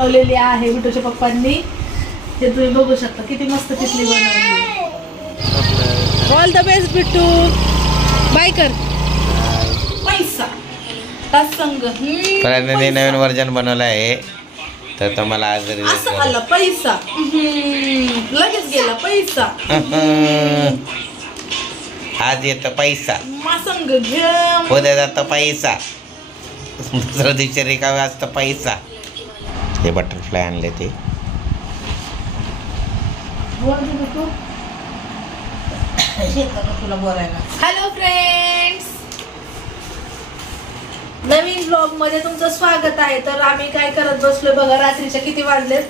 बनवलेली आहे बिट्टूच्या पप्पांनी. हे तुम्ही बघू शकता किती मस्त तिथली बनवली. All the best Bittu. Bye कर. पैसा संग नवीन वर्जन बनवलं आहे तर तुम्हाला आज असं आला पैसा. लगेच गेला पैसा. आज येतो पैसा संग घ्या. उद्या जातो पैसा. दुसऱ्या दिवशी रिकामी असतं पैसा. हे बटरफ्लाय आणले ते. हॅलो फ्रेंड्स, नवीन ब्लॉग मध्ये तुमचं स्वागत आहे. तर आम्ही काय करत बसलोय बघा. रात्रीच्या किती वाजलेत?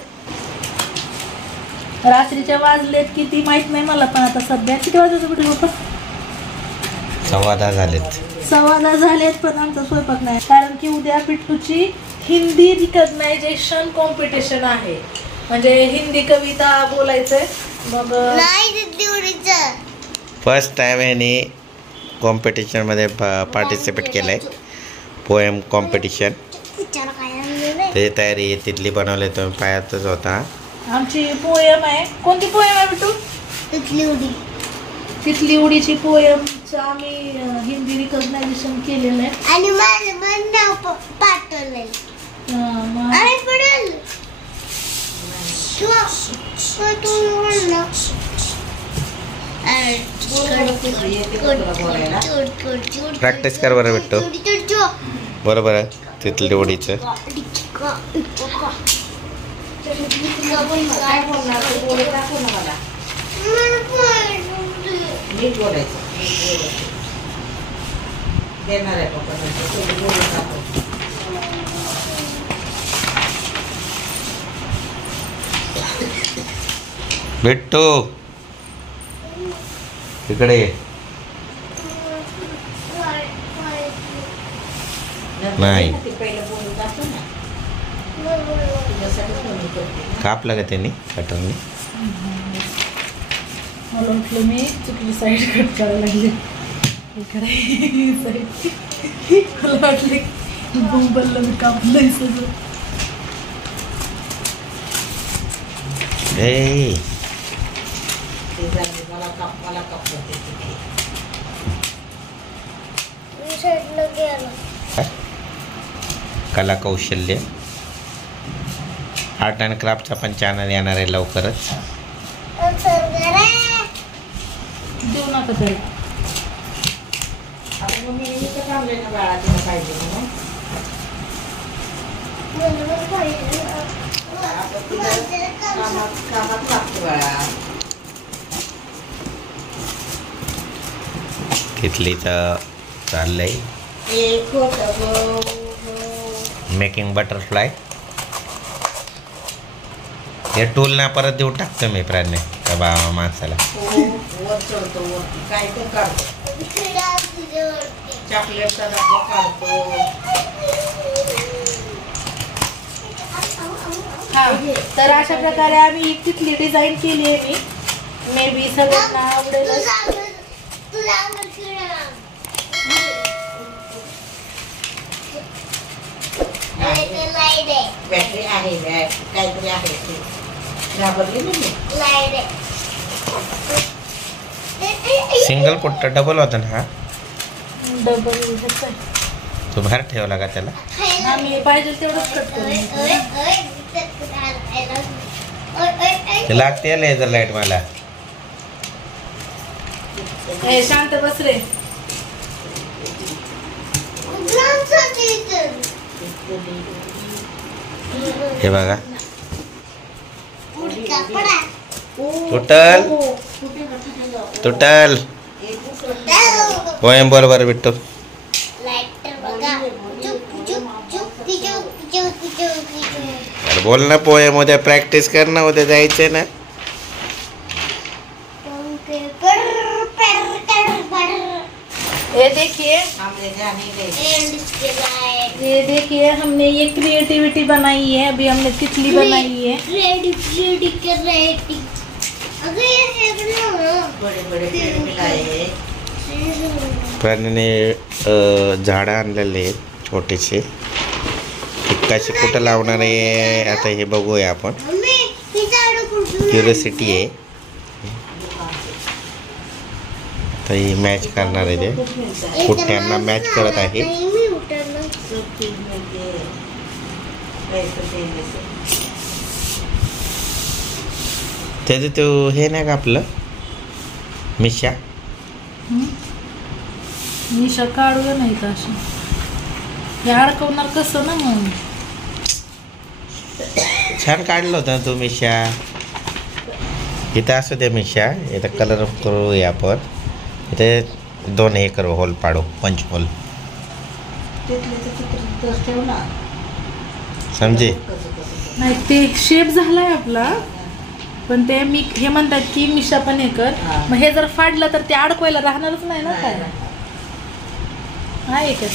रात्रीच्या वाजलेत किती माहित नाही मला, पण आता सध्या किती वाजले कुठे पप्पा? 10:15 झालेत. 10:15 झालेत, पण आमचा स्वयंपाक नाही. कारण की उद्या पिट्टूची हिंदी रिकग्नायझेशन कॉम्पिटिशन आहे. म्हणजे हिंदी कविता बोलायचंय. मग फर्स्ट टाइम ह्याने कॉम्पिटिशनमध्ये पार्टिसिपेट केलं आहे. Poem competition. त्याची तयारी तिथली बनवली तुम्ही पाहतच होता. आमची पोएम आहे. कोणती पोएम आहे बिट्टू? तिथली उडीची पोएमचं आम्ही हिंदी रिकग्नायझेशन केलेलं आहे. आणि माझं नाव पाठवलंय. प्रॅक्टिस कर बरं बिट्टू. बरोबर आहे तिथली उडीचं. बिट्टू इकडे ये. नाही कापलं का त्यांनी कटरने? मला म्हटलं मी चुकली साईड कट करायला लागली. इकडे साईड मला वाटले बोंबलला मी कापलंय सगळं. कला कौशल्य आर्ट अँड क्राफ्टचा पण चॅनल येणार आहे लवकरच. देऊ नका तरी. तिथलीचं चाललंय मेकिंग बटरफ्लाय. हे टूल ना परत देऊ टाकतो मी प्राण्य त्या बाबा माणसाला. तर अशा प्रकारे आम्ही तिथली डिझाईन केली आहे. मी मे बी सगळ्यांना आवडेल. बॅटरी आहे काहीतरी आहे. सिंगल पुट्टा डबल होता ना हा? डबल तो बाहेर ठेवला का त्याला? आम्ही पाहिजे तेवढंच कट करू. ते लागते लेझर लाईट मला. शांत बस रे. हे बघा तुटल तुटल. पोएम बोल बरं बिट्टू. अरे बोल ना पोएम. उद्या प्रॅक्टिस कर ना. उद्या जायचंय ना. ये देखिए हमने ये क्रिएटिविटी बनाई है. अभी हमने तितली बनाई है. प्राण्याने झाडं आणलेले छोटेसे. कशी कुठं लावणार आहे आता हे बघूया आपण. क्युरियोसिटी आहे. तर ही मॅच करणार आहे ते पुट्ट्यांना मॅच करत आहे. त्याचं तो हे नाही का आपलं मिशा काढूया नाही का असं हे अडकवणार कसं ना मग. छान काढलं होतं तो मिशा. इथं असू दे मिशा. इथं कलर करूया आपण. इथे 2 हे करू होल पाडू पंच होल समजे. नाही ते शेप झालाय आपला पण ते मी हे म्हणतात की मिशा पण हे कर. मग हे जर फाडलं तर ते अडकवायला राहणारच नाही ना काय आहे का.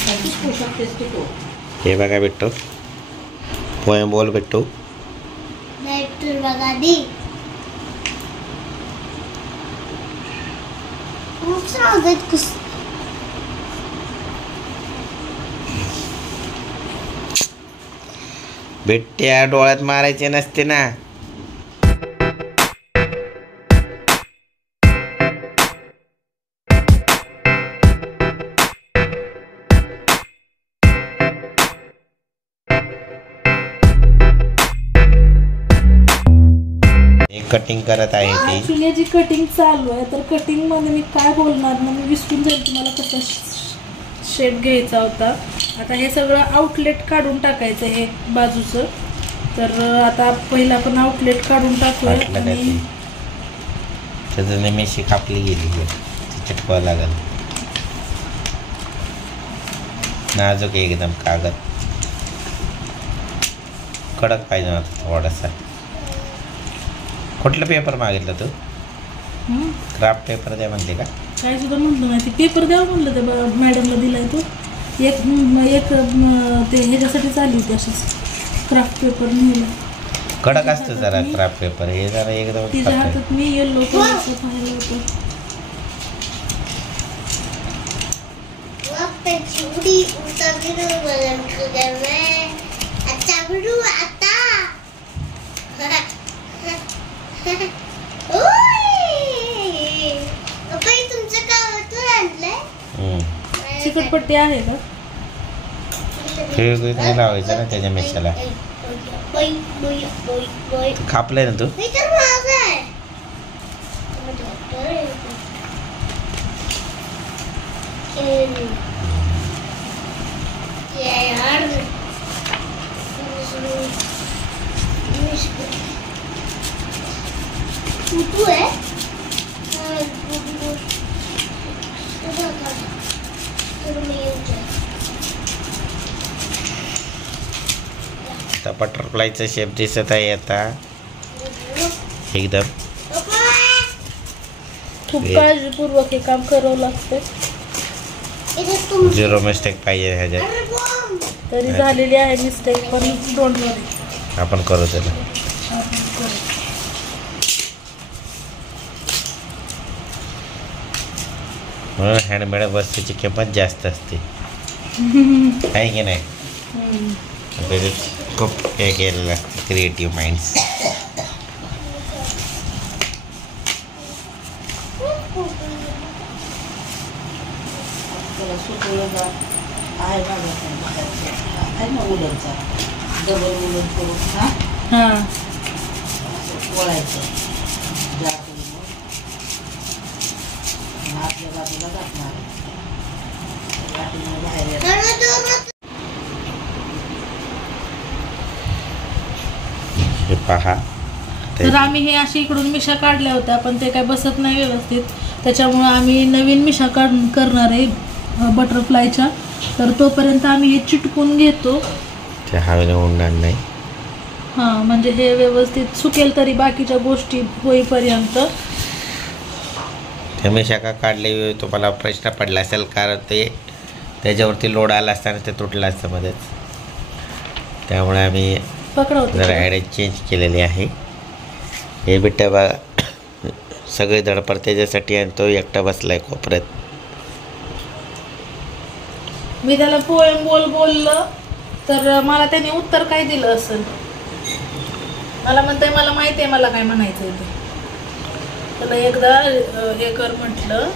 हे बघा बिट्टू पोएम बोल बिट्टू. बघा दी बिट्ट्या डोळ्यात मारायचे नसते ना. कटिंग करत आहे ती. ऍक्च्युली जी कटिंग चालू आहे तर कटिंग मध्ये मी काय बोलणार ना मी विसरून जाईल तुम्हाला कसा शेप घ्यायचा होता. आता हे सगळं आउटलेट काढून टाकायचं हे बाजूचं. तर आता पहिला आपण आउटलेट काढून टाकूया आणि त्याचं नेहमीशी कापली गेली चिटकवा लागल. नाजूक आहे एकदम कागद. कडक पाहिजे होता थोडासा. कुठलं पेपर मागितलं तू. क्राफ्ट पेपर द्या म्हणते का काय सुद्धा म्हणलं नाही. ते पेपर द्यावं म्हणलं ते मॅडमला दिलाय तो एक ते ह्याच्यासाठी चालली होती अशीच क्राफ्ट पेपर नेलं. कडक असतं जरा क्राफ्ट पेपर. हे जरा एकदम तिच्या हातात मी येलो कलरचं पाहिलं होतं. चिकटपट्टी आहे का नाही लावायचं ना त्याच्या मेशाला. खापलंय ना तू. आता बटरफ्लायचा शेप दिसत आहे आता एकदम. खूप काळजीपूर्वक हे काम करावं लागतं. 0 मिस्टेक पाहिजे ह्याच्यात. तरी झालेली आहे मिस्टेक पण डोंट वरी आपण करू त्याला. म्हणून हँडमेड वस्तूची किंमत जास्त असते आहे की नाही. खूप हे केलेलं असतं क्रिएटिव्ह माइंड्स. हे पहा. तर आम्ही हे अशी इकडून मिशा काढल्या होत्या पण ते काय बसत नाही व्यवस्थित. त्याच्यामुळे आम्ही नवीन मिशा करणार आहे बटरफ्लायच्या. तर तोपर्यंत आम्ही हे चिटकून घेतो. ते हवेने उडणार नाही. हां म्हणजे हे व्यवस्थित सुकेल तरी बाकीच्या गोष्टी होईपर्यंत. ते मिशा का काढले तुम्हाला प्रश्न पडला असेल कारण ते त्याच्यावरती लोड आला असताना ते तुटलं असतं मध्येच. त्यामुळे आम्ही जरा ॲडेज चेंज केलेली आहे. हे बिट्ट्या बा सगळे धडपड त्याच्यासाठी आणि तो एकटा बसलाय कोपऱ्यात. मी त्याला पोएम बोललं तर मला त्याने उत्तर काय दिलं असेल. मला म्हणतंय मला माहिती आहे मला काय म्हणायचंय ते. त्याला एकदा हे कर म्हटलं.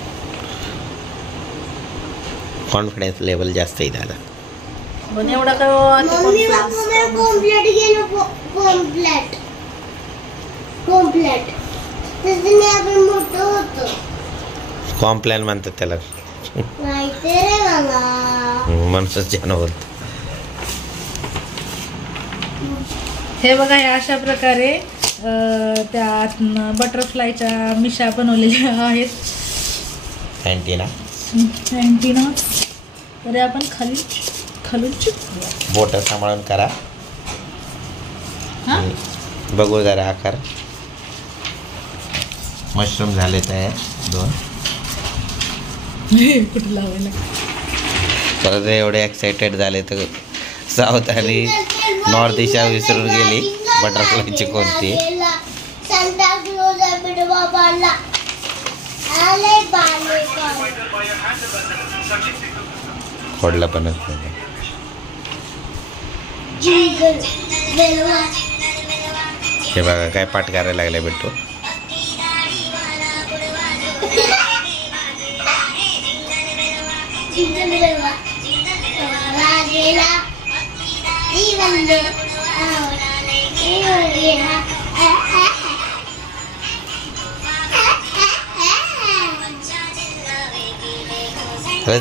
कॉन्फिडन्स लेवल जास्त आहे दादा. पण एवढा काय कॉम्प्लॅन म्हणतात त्याला. माणूसच ज्यानं बोलतो. हे बघा हे अशा प्रकारे त्या बटरफ्लायच्या मिशा बनवलेल्या आहेत. अँटीना तरी आपण खालून चिपकूया. बोट सांभाळून करा. बघू जरा आकार. मशरूम झाले तयार 2. कुठे लावायला परत एवढे एक्साइटेड झाले तर साऊथ आणि नॉर्थ दिशा विसरून गेली बटरफ्लायची कोणती. खोडला पण हे बघा काय पाठ करायला लागले बिट्टू.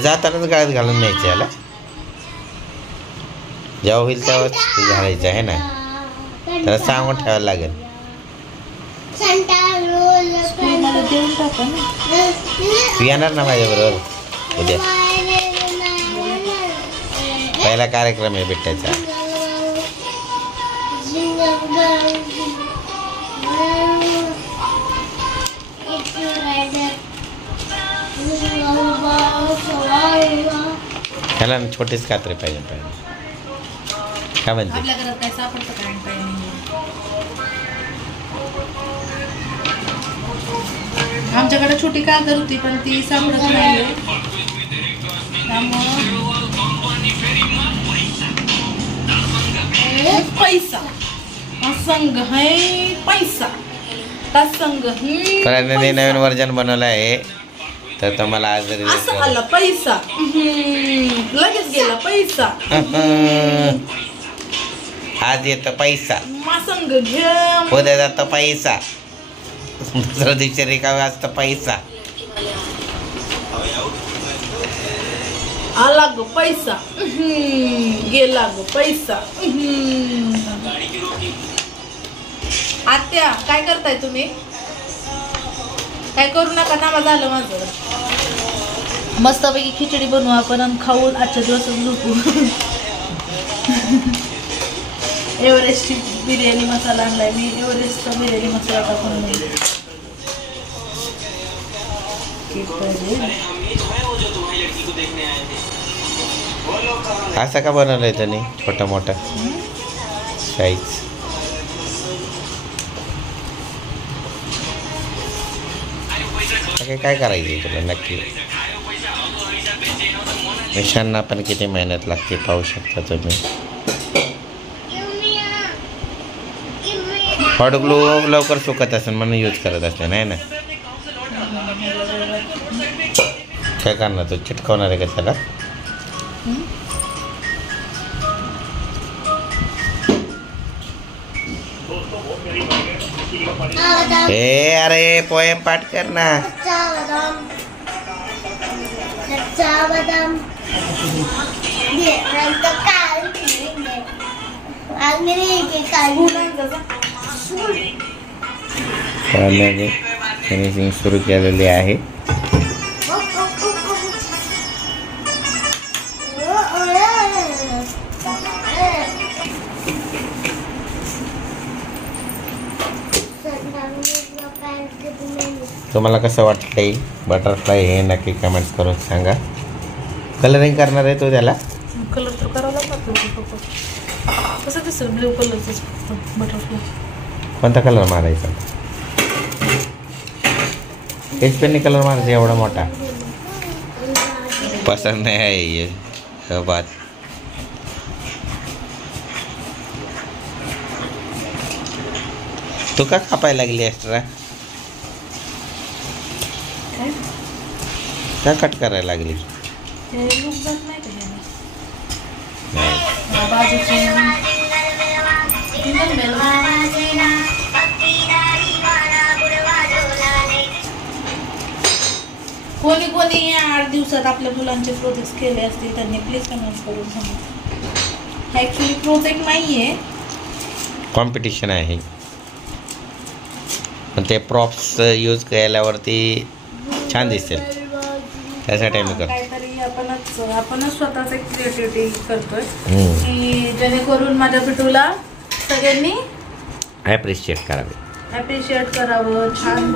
जातानाच गाळ्यात घालून न्यायचं याला. जेव्हा होईल तेव्हाच ते घालायचं आहे ना. त्याला सांगून ठेवायला लागेल. तू येणार ना माझ्याबरोबर उद्या. पहिला कार्यक्रम आहे बिट्ट्याचा. त्याला छोटीच कात्री पाहिजे. काय म्हणते आपल्या घरात काय सापडतं काय नाही. आमच्याकडे छोटी कागद होती पण ती सापडत नाही. पैसा असंग है पैसा असंग. नवीन वर्जन बनवलं आहे तर तुम्हाला आज असं आला पैसा. लगेच गेला पैसा. आज येतं पैसा. मासंग घे उद्या जातं पैसा. दुसऱ्या दिवशी रिकामी असतं पैसा. आला ग पैसा. गेला ग पैसा. आत्या काय करताय तुम्ही. काय करू नका ना. झालं माझं. मस्तपैकी खिचडी बनवू आपण आणि खाऊन आजच्या दिवस झोपू. एव्हरेस्टची बिर्याणी मसाला आणलाय मी. एव्हरेस्टचा बिर्याणी मसाला टाकून नाही. असं का बनवलंय त्याने छोटा मोठा साईज. काय करायचं तुला नक्की. मिशांना पण किती मेहनत लागते पाहू शकता तुम्ही. हॉट ग्लू लवकर सुकत असेल म्हणून यूज करत असते नाही ना. काय करणार तू चिटकवणार आहे का त्याला. हे अरे पोएम पाठ कर ना. फिनिशिंग सुरू केलेली आहे. तुम्हाला कसं वाटतंय बटरफ्लाय हे नक्की कमेंट्स करून सांगा. कलरिंग करणार आहे तो त्याला. कलर तर करायला लागतो. कसं दिसेल ब्ल्यू कलरचं बटरफ्लाय. कोणता कलर मारायचा. एच पेनने कलर मारायचा एवढा मोठा. पसंत नाही आहे ये बात. तू का कापायला लागली एक्स्ट्रा? का कट करायला लागली? कोणी कोणी या 8 दिवसात आपल्या मुलांचे प्रोजेक्ट केले असतील त्यांनी प्लीज कमेंट करून सांगा. ऍक्च्युली प्रोजेक्ट नाहीये, कॉम्पिटिशन आहे. पण ते प्रॉप्स यूज केल्यावरती छान दिसेल त्यासाठी आम्ही करतो. काहीतरी आपणच स्वतःच एक क्रिएटिव्हिटी करतोय की जेणेकरून माझ्या पिटूला सगळ्यांनी ॲप्रिशिएट करावे, ॲप्रिशिएट करावं, छान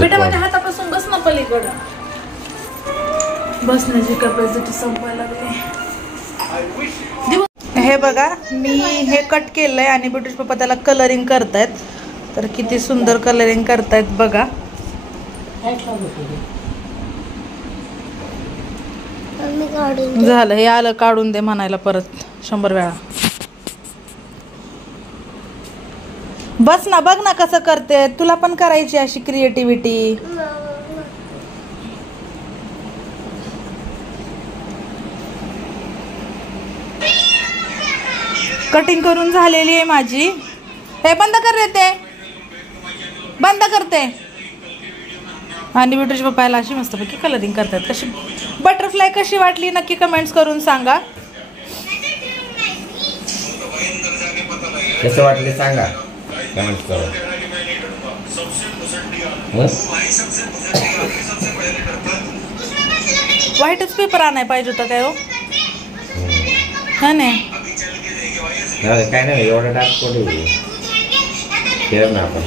बेटा माझ्या हातापासून बस ना पलीकडं. बसण्याची कॅपॅसिटी संपायला लागली. हे बघा मी हे कट केलंय आणि ब्रिटिश पप्पा त्याला कलरिंग करतायत. तर किती सुंदर कलरिंग करतायत बघा. झालं हे आलं काढून दे म्हणायला परत 100 वेळा. बस ना, बघ ना कसं करते. तुला पण करायची अशी क्रिएटिव्हिटी. कटिंग करून झालेली आहे माझी. हे बंद कर रे, ते बंद करते. आणि ब्युटीच्या पप्पाला अशी मस्तपैकी कलरिंग करतात. कशी बटरफ्लाय कशी वाटली नक्की कमेंट्स करून सांगा. कसं वाटले सांगा कमेंट्स करून. व्हाईटच पेपर आणाय पाहिजे होता काय हो? हा नाही काय नाही एवढा डार्क कोड केलं ना आपण.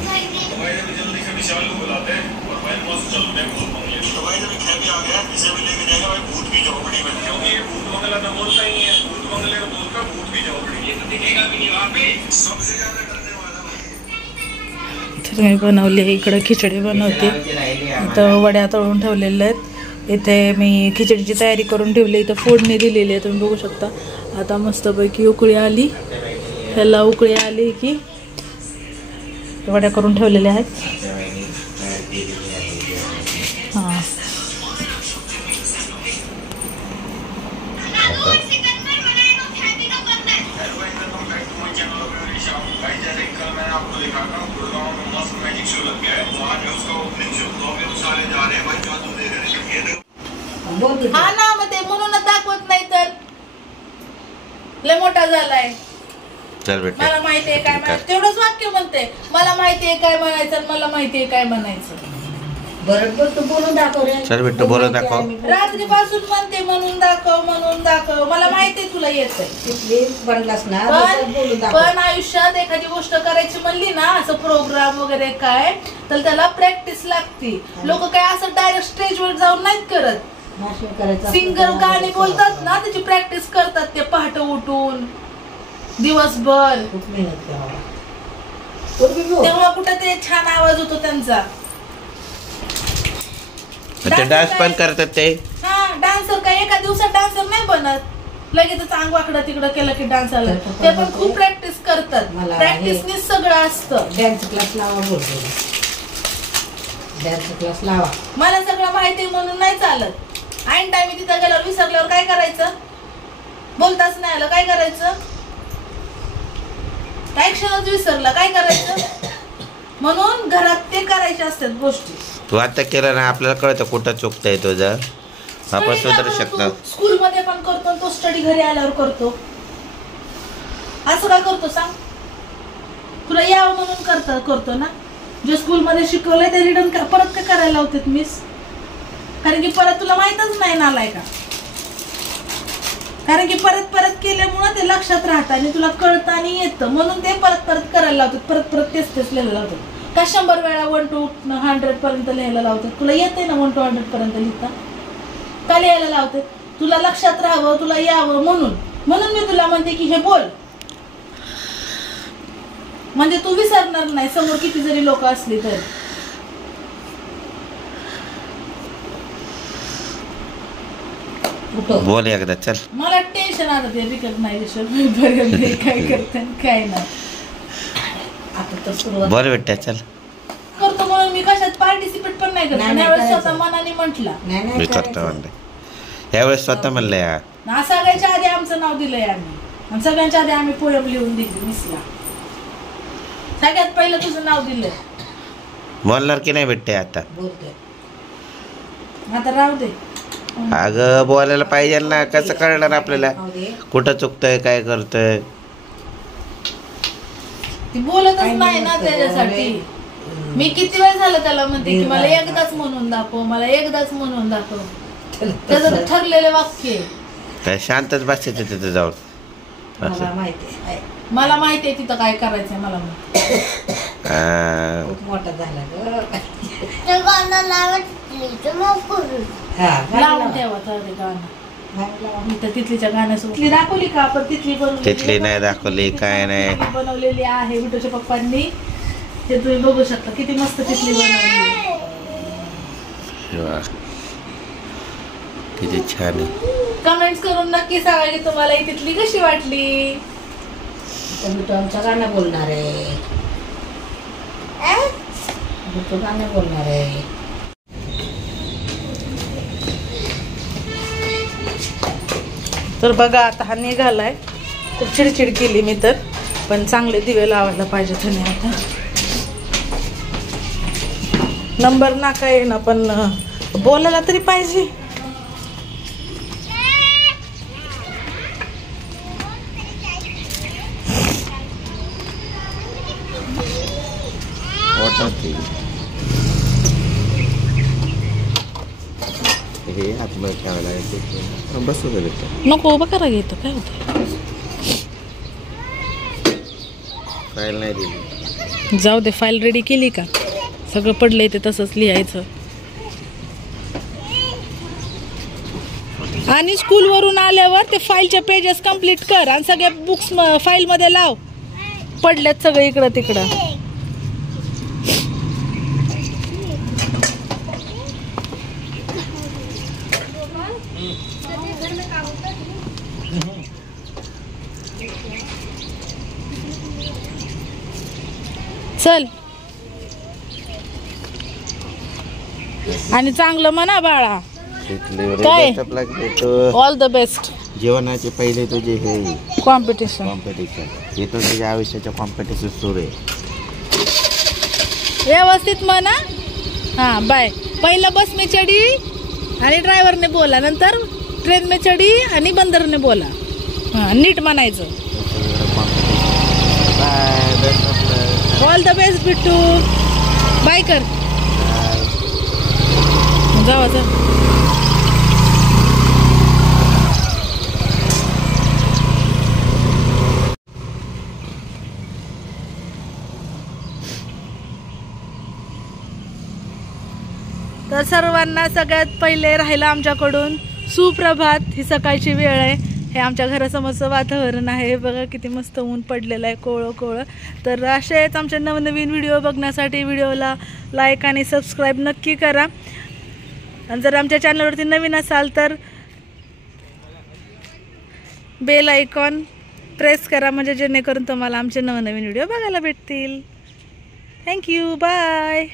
मी बनवली इकडं खिचडी बनवते. इथं वड्या तळून ठेवलेल्या आहेत. इथे मी खिचडीची तयारी करून ठेवली. इथं फोडणी दिलेली आहे तुम्ही बघू शकता. आता मस्तपैकी उकळी आली. ह्याला उकळी आली की वड्या करून ठेवलेल्या आहेत. हां हा ना, मग ते म्हणूनच दाखवत नाही तर लय मोठा झालाय. मला माहितीये काय म्हणायचं, तेवढंच वाक्य म्हणते. मला माहितीये काय म्हणायचं, मला माहितीये काय म्हणायचं. बरोबर तू बोलून दाखव रे. चल बिट्टू बोलून दाखव. रात्रीपासून म्हणते म्हणून दाखव म्हणून दाखव. मला माहितीये तुला येतंय बनलास ना, बोलून दाखव. पण आयुष्यात एखादी गोष्ट करायची म्हणली ना, असं प्रोग्राम वगैरे काय, तर त्याला प्रॅक्टिस लागती. लोक काय असं डायरेक्ट स्टेजवर जाऊन नाहीत करत. सिंगर गाणी बोलतात ना, त्याची प्रॅक्टिस करतात. ते पहाटे उठून दिवसभर, खूप मेहनत करावा. तेव्हा कुठं ते छान आवाज होतो त्यांचा. ते डान्स पण करतात ते. हा, डान्सर काय एका दिवसात डान्सर नाही बनत. लगेच अंग वाकडं तिकडं केलं की डान्स आला. ते पण खूप प्रॅक्टिस करतात. प्रॅक्टिसने सगळं असतं. डान्स क्लास लावा बोलतो. डान्स क्लास लावा. मला सगळं माहिती म्हणून नाही चालत. ऐन टाइम तिथं गेल्यावर विसरल्यावर काय करायचं? बोलताच नाही आलं काय करायचं? ऍक्शनच विसरला काय करायचं? म्हणून घरात ते करायचे असतात गोष्टी. तू आता केलं ना, आपल्याला कळतं कुठं चुकतंय तुझं. आपण सुधारू शकतो. स्कूल मध्ये पण करतो, तो स्टडी घरी आल्यावर करतो. असं काय करतो सांग? तुला यावं म्हणून करतो ना. जे स्कूल मध्ये शिकवलंय ते रिटर्न परत काय करायला लावतात मिस? कारण की परत तुला माहितच नाही नालाय का. कारण की परत परत केल्यामुळे ते लक्षात राहतं आणि तुला कळतं आणि येतं. म्हणून ते परत परत करायला लावतात. परत परत तेच लिहायला लावतात. का 100 वेळा 1 to 100 पर्यंत लिहायला लावतात? तुला येते ना 1 to 100 पर्यंत लिहिता? का लिहायला लावतात? तुला लक्षात राहावं, तुला यावं म्हणून. म्हणून मी तुला म्हणते की हे बोल, म्हणजे तू विसरणार नाही समोर किती जरी लोक असली तर. कुठं बोल एकदा चल. मला टेन्शन आता ते रिकग्नायझेशन बरं काय करते काय नाही. आता तर सुरुवात बोल बेटा चल. करतो म्हणून मी कशात पार्टिसिपेट पण नाही करत. नाही, नाही त्यावेळेस करायचं. स्वतः मनाने म्हटला नाही मी नाही करतो करायचं. म्हणलं यावेळेस स्वतः म्हणलं या. ना सगळ्यांच्या आधी आमचं नाव दिलंय आम्ही आणि सगळ्यांच्या आधी आम्ही पोयम लिहून दिली मिसला. सगळ्यात पहिलं तुझं नाव दिलंय. बोलणार की नाही बेटे आता. बोलतोय आता राहू दे. अगं बोलायला पाहिजे ना. कसं कळणार आपल्याला खाऊ दे. कुठं चुकतंय काय करतोय. ती बोलतच काय नाही ना नसतं, त्याच्यासाठी. बोलायला. मी किती वेळ झालं त्याला म्हणते की मला एकदाच म्हणून दाखव, मला एकदाच म्हणून दाखव. त्याचं ठरलेलं वाक्य आहे. काय शांतच बसायचं तिथं जाऊन. मला माहिती आहे. मला माहिती आहे तिथं काय करायचंय मला माहिती. हा. खूप मोठा झाला ग. हा, गाणं लावून लावा. ठेवा ते गाणं. गाणं लावा. मी तर तिथलीच्या गाण्यासोबत तिथली दाखवली का आपण. तिथली नाही दाखवली काय नाही. बनवलेली आहे विठूच्या पप्पांनी. हे तुम्ही बघू शकता किती मस्त तिथली बनवली. वा. किती छान आहे. कमेंट्स करून नक्की सांगा की तुम्हाला ही तिथली कशी वाटली. तर मी तो आमचं गाणं बोलणार आहे. मी तो गाणं बोलणार आहे. तर बघा आता हा निघालाय. खूप चिडचिड केली मी तर. पण चांगले दिवे लावायला पाहिजे त्याने आता. नंबर नाका येईना पण बोलायला तरी पाहिजे. हे आतमध्ये ठेवायला बसू दे. नको उभं करा घेतो काय होतं. फाईल नाही दिली. जाऊ दे. फाईल रेडी केली का. सगळं पडलंय ते तसंच लिहायचं. आणि स्कूलवरून आल्यावर ते फाईलचे पेजेस कम्प्लीट कर आणि सगळे बुक्स फाईलमध्ये लाव. पडल्यात सगळे इकडं तिकडं. चल. आणि चांगलं म्हणा बाळा. काय? All the best. जेवणाचे पहिले तुझे हे कॉम्पिटिशन हे तर तुझ्या आयुष्याच्या कॉम्पिटिशन सुरू आहे. व्यवस्थित म्हणा. हा बाय. पहिलं बस में चढी आणि ड्रायव्हरने बोला. नंतर ट्रेन में चढी आणि बंदरने बोला. हा नीट म्हणायचं. All the best Bittu. Bye कर. जावा जा. तर सर्वांना सगळ्यात पहिले राहिलं आमच्याकडून सुप्रभात. ही सकाळची वेळ आहे. हे आमच्या घरासमोरचं वातावरण आहे. हे बघा किती मस्त ऊन पडलेलं आहे कोवळं कोवळं. तर असेच आमचे नवनवीन व्हिडिओ बघण्यासाठी व्हिडिओला लाईक आणि सबस्क्राईब नक्की करा. आणि जर आमच्या चॅनलवरती नवीन असाल तर बेल आयकॉन प्रेस करा म्हणजे जेणेकरून तुम्हाला आमचे नवनवीन व्हिडिओ बघायला भेटतील. थँक्यू. बाय.